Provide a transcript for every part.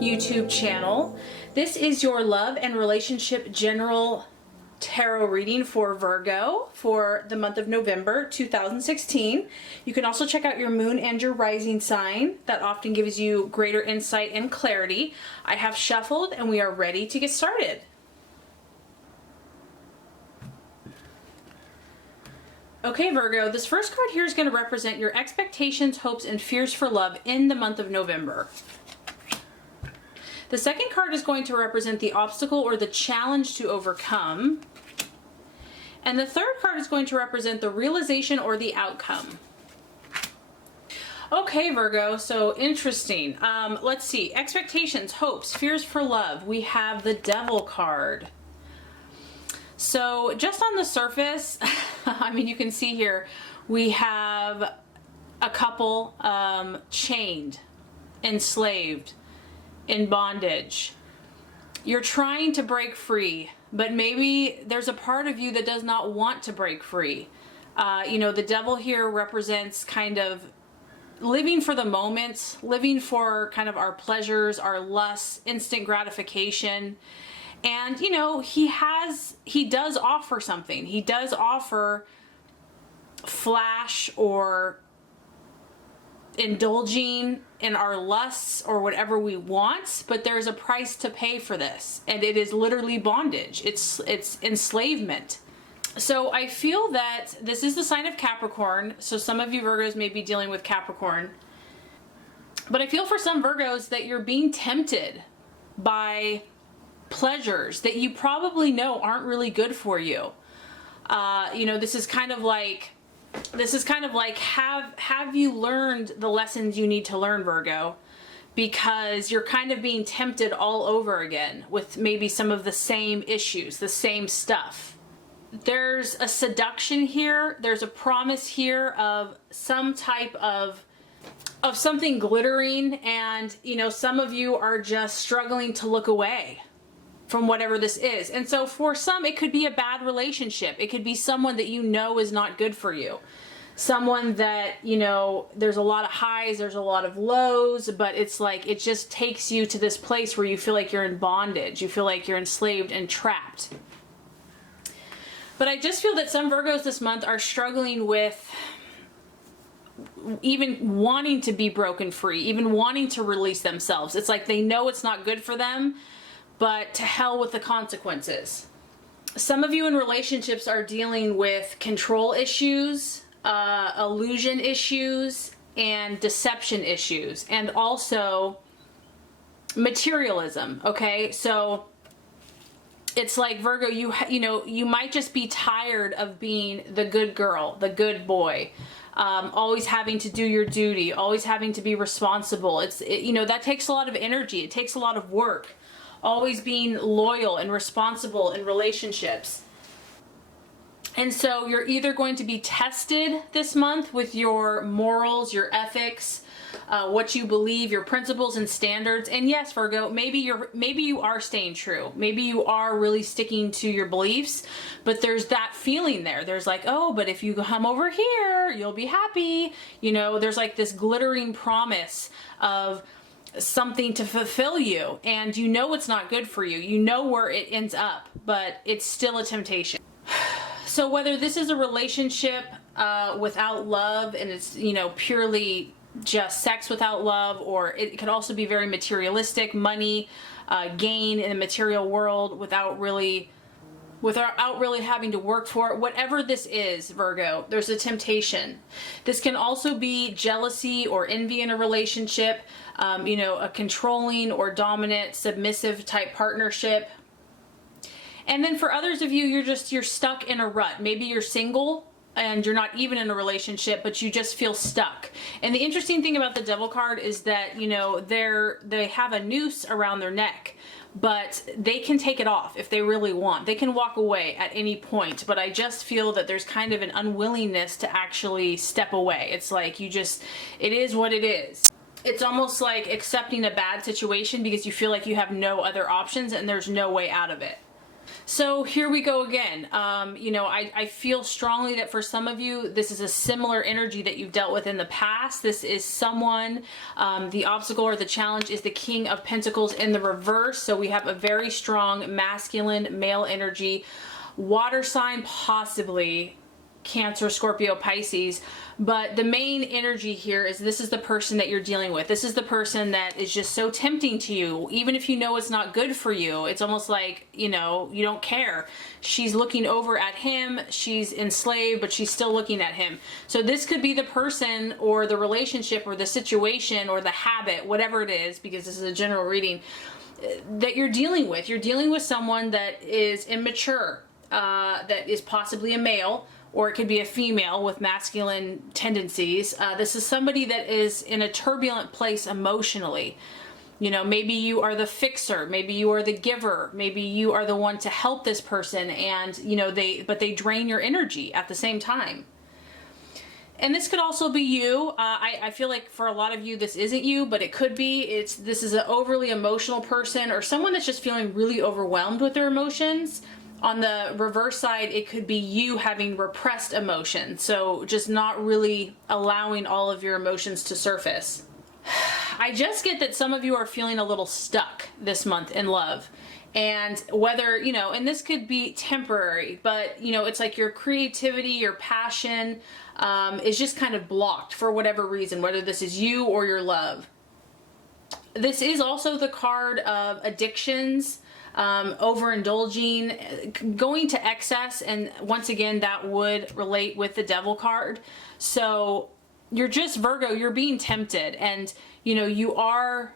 YouTube channel. This is your love and relationship general tarot reading for Virgo for the month of November 2016. You can also check out your moon and your rising sign. That often gives you greater insight and clarity. I have shuffled and we are ready to get started. Okay, Virgo, this first card here is going to represent your expectations, hopes, and fears for love in the month of November. The second card is going to represent the obstacle or the challenge to overcome. And the third card is going to represent the realization or the outcome. Okay, Virgo, so interesting. Let's see. Expectations, hopes, fears for love. We have the Devil card. So just on the surface, I mean, you can see here, we have a couple chained, enslaved, in bondage. You're trying to break free, but maybe there's a part of you that does not want to break free. You know, the Devil here represents kind of living for the moment, living for kind of our pleasures, our lusts, instant gratification. And, you know, he does offer something. He does offer flash or indulging in our lusts or whatever we want, but there's a price to pay for this. And it is literally bondage. It's enslavement. So I feel that this is the sign of Capricorn. So some of you Virgos may be dealing with Capricorn. But I feel for some Virgos that you're being tempted by pleasures that you probably know aren't really good for you. You know, this is kind of like have you learned the lessons you need to learn, Virgo? Because you're kind of being tempted all over again with maybe some of the same issues, the same stuff. There's a seduction here. There's a promise here of some type of something glittering, and you know, some of you are just struggling to look away from whatever this is. And so for some, it could be a bad relationship. It could be someone that you know is not good for you. Someone that, you know, there's a lot of highs, there's a lot of lows, but it's like, it just takes you to this place where you feel like you're in bondage. You feel like you're enslaved and trapped. But I just feel that some Virgos this month are struggling with even wanting to be broken free, even wanting to release themselves. It's like they know it's not good for them, but to hell with the consequences. Some of you in relationships are dealing with control issues, illusion issues, and deception issues, and also materialism, okay? So it's like, Virgo, you know, you might just be tired of being the good girl, the good boy, always having to do your duty, always having to be responsible. You know, that takes a lot of energy. It takes a lot of work. Always being loyal and responsible in relationships. And so you're either going to be tested this month with your morals, your ethics, what you believe, your principles and standards. And yes, Virgo, maybe you are staying true. Maybe you are really sticking to your beliefs, but there's that feeling there. There's like, oh, but if you come over here, you'll be happy. You know, there's like this glittering promise of something to fulfill you, and you know it's not good for you. You know where it ends up, but it's still a temptation. So whether this is a relationship without love, and it's, you know, purely just sex without love, or it could also be very materialistic, money, gain in the material world without really having to work for it. Whatever this is, Virgo, there's a temptation. This can also be jealousy or envy in a relationship, you know, a controlling or dominant, submissive type partnership. And then for others of you, you're stuck in a rut. Maybe you're single and you're not even in a relationship, but you just feel stuck. And the interesting thing about the Devil card is that, you know, they have a noose around their neck, but they can take it off if they really want. They can walk away at any point, but I just feel that there's kind of an unwillingness to actually step away. It's like it is what it is. It's almost like accepting a bad situation because you feel like you have no other options and there's no way out of it. So here we go again. You know, I feel strongly that for some of you, this is a similar energy that you've dealt with in the past. This is someone, the obstacle or the challenge is the King of Pentacles in the reverse. So we have a very strong masculine male energy, water sign, possibly Cancer, Scorpio, Pisces. But the main energy here is this is the person that you're dealing with. This is the person that is just so tempting to you. Even if you know it's not good for you, it's almost like, you know, you don't care. She's looking over at him. She's enslaved, but she's still looking at him. So this could be the person or the relationship or the situation or the habit, whatever it is, because this is a general reading, that you're dealing with. You're dealing with someone that is immature, that is possibly a male, or it could be a female with masculine tendencies. This is somebody that is in a turbulent place emotionally. You know, maybe you are the fixer, maybe you are the giver, maybe you are the one to help this person, and you know, but they drain your energy at the same time. And this could also be you. I feel like for a lot of you, this isn't you, but it could be. This is an overly emotional person or someone that's just feeling really overwhelmed with their emotions. On the reverse side, it could be you having repressed emotion. So just not really allowing all of your emotions to surface. I just get that some of you are feeling a little stuck this month in love. And whether, you know, and this could be temporary, but, you know, it's like your creativity, your passion is just kind of blocked for whatever reason, whether this is you or your love. This is also the card of addictions, overindulging, going to excess, and once again that would relate with the Devil card. So you're just, Virgo, you're being tempted, and you know, you are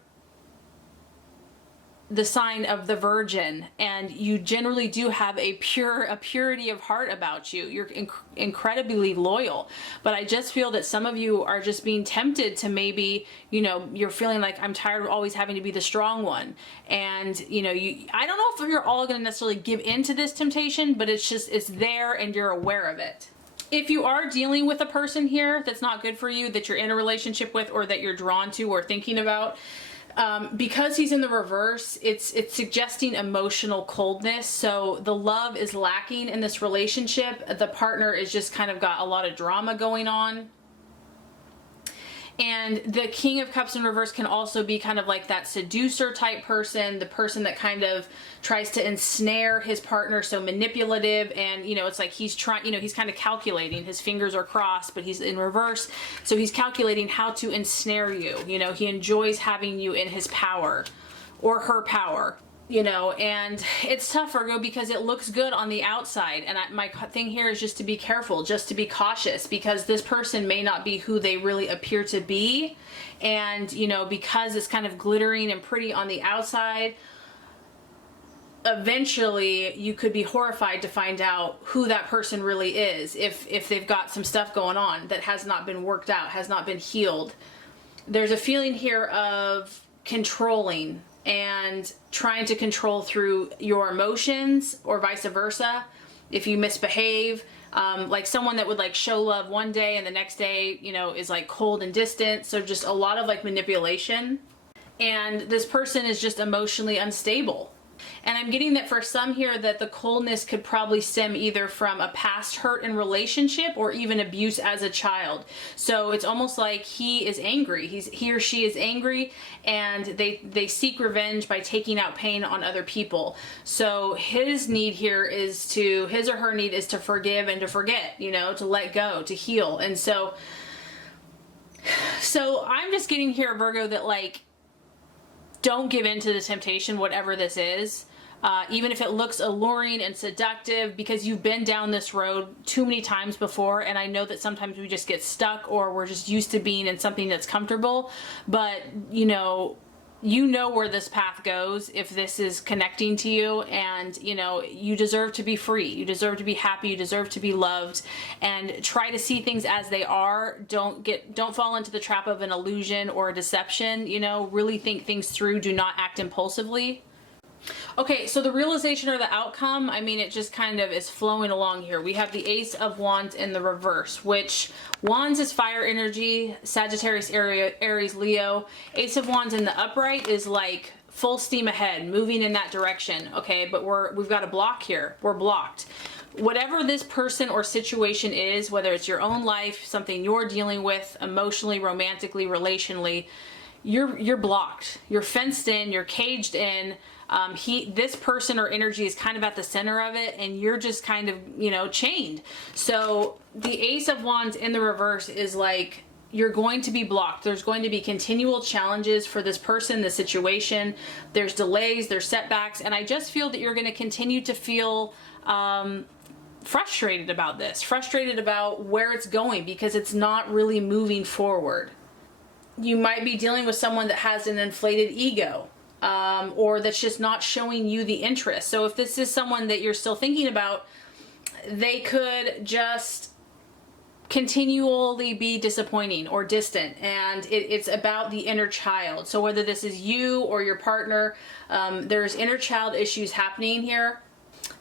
the sign of the Virgin, and you generally do have a purity of heart about you. You're incredibly loyal, but I just feel that some of you are just being tempted to maybe, you know, you're feeling like, I'm tired of always having to be the strong one. And you know, I don't know if you're all going to necessarily give into this temptation, but it's just, it's there and you're aware of it. If you are dealing with a person here that's not good for you, that you're in a relationship with, or that you're drawn to or thinking about, because he's in the reverse, it's suggesting emotional coldness. So the love is lacking in this relationship. The partner is just kind of got a lot of drama going on. And the King of Cups in reverse can also be kind of like that seducer type person, the person that kind of tries to ensnare his partner, so manipulative. And, you know, it's like he's trying, you know, he's kind of calculating. His fingers are crossed, but he's in reverse. So he's calculating how to ensnare you. You know, he enjoys having you in his power or her power. You know, and it's tough, Virgo, because it looks good on the outside. And my thing here is just to be careful, just to be cautious, because this person may not be who they really appear to be. And, you know, because it's kind of glittering and pretty on the outside, eventually you could be horrified to find out who that person really is. If they've got some stuff going on that has not been worked out, has not been healed. There's a feeling here of controlling and trying to control through your emotions, or vice versa. If you misbehave, like someone that would like show love one day and the next day, you know, is like cold and distant. So just a lot of like manipulation. And this person is just emotionally unstable. And I'm getting that for some here that the coldness could probably stem either from a past hurt in relationship or even abuse as a child. So it's almost like he is angry. He or she is angry, and they seek revenge by taking out pain on other people. So his need here is to, his or her need is to forgive and to forget, you know, to let go, to heal. And so I'm just getting here, Virgo, that like, don't give in to the temptation, whatever this is. Even if it looks alluring and seductive, because you've been down this road too many times before. And I know that sometimes we just get stuck, or we're just used to being in something that's comfortable. But, you know where this path goes if this is connecting to you, and you know, you deserve to be free, you deserve to be happy, you deserve to be loved, and try to see things as they are. Don't fall into the trap of an illusion or a deception. You know, really think things through. Do not act impulsively. Okay, so the realization or the outcome, I mean, it just kind of is flowing along here. We have the Ace of Wands in the reverse, which Wands is fire energy, Sagittarius, Aries, Leo. Ace of Wands in the upright is like full steam ahead, moving in that direction, okay? But we've got a block here. We're blocked. Whatever this person or situation is, whether it's your own life, something you're dealing with emotionally, romantically, relationally, you're blocked. You're fenced in, you're caged in. This person or energy is kind of at the center of it, and you're just kind of, chained. So the Ace of Wands in the reverse is like, you're going to be blocked. There's going to be continual challenges for this person, the situation. There's delays, there's setbacks, and I just feel that you're going to continue to feel frustrated about this, frustrated about where it's going, because it's not really moving forward. You might be dealing with someone that has an inflated ego, or that's just not showing you the interest. So if this is someone that you're still thinking about, they could just continually be disappointing or distant, and it's about the inner child. So whether this is you or your partner, there's inner child issues happening here.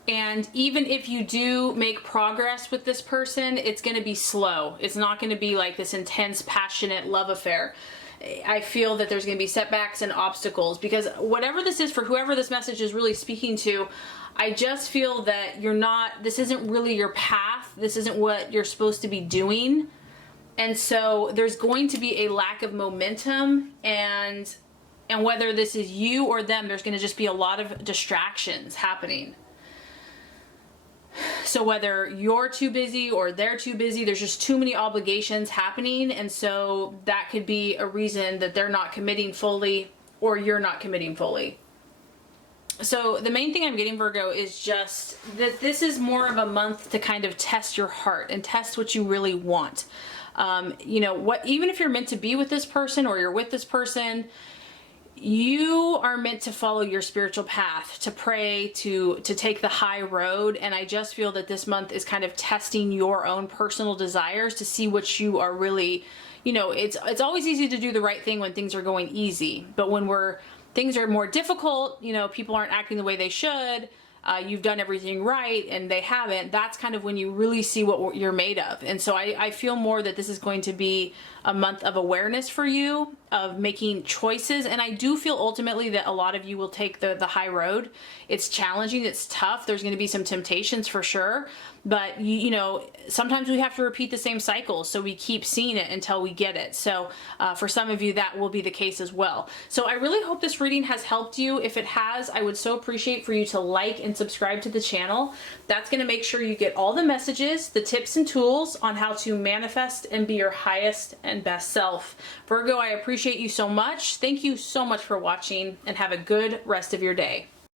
And even if you do make progress with this person, it's going to be slow. It's not going to be like this intense, passionate love affair. I feel that there's going to be setbacks and obstacles, because whatever this is, for whoever this message is really speaking to, I just feel that this isn't really your path. This isn't what you're supposed to be doing. And so there's going to be a lack of momentum, and whether this is you or them, there's going to just be a lot of distractions happening. So whether you're too busy or they're too busy, there's just too many obligations happening. And so that could be a reason that they're not committing fully, or you're not committing fully. So the main thing I'm getting, Virgo, is just that this is more of a month to kind of test your heart and test what you really want. Even if you're meant to be with this person or you're with this person, you are meant to follow your spiritual path, to pray, to take the high road. And I just feel that this month is kind of testing your own personal desires to see what you are really, it's always easy to do the right thing when things are going easy. But when things are more difficult, people aren't acting the way they should, you've done everything right and they haven't, that's kind of when you really see what you're made of. And so I feel more that this is going to be a month of awareness for you, of making choices. And I do feel ultimately that a lot of you will take the high road. It's challenging, it's tough, there's going to be some temptations for sure, but sometimes we have to repeat the same cycle, so we keep seeing it until we get it. So for some of you, that will be the case as well. So I really hope this reading has helped you. If it has, I would so appreciate for you to like and subscribe to the channel. That's going to make sure you get all the messages, the tips and tools on how to manifest and be your highest and best self. Virgo, I appreciate you so much. Thank you so much for watching, and have a good rest of your day.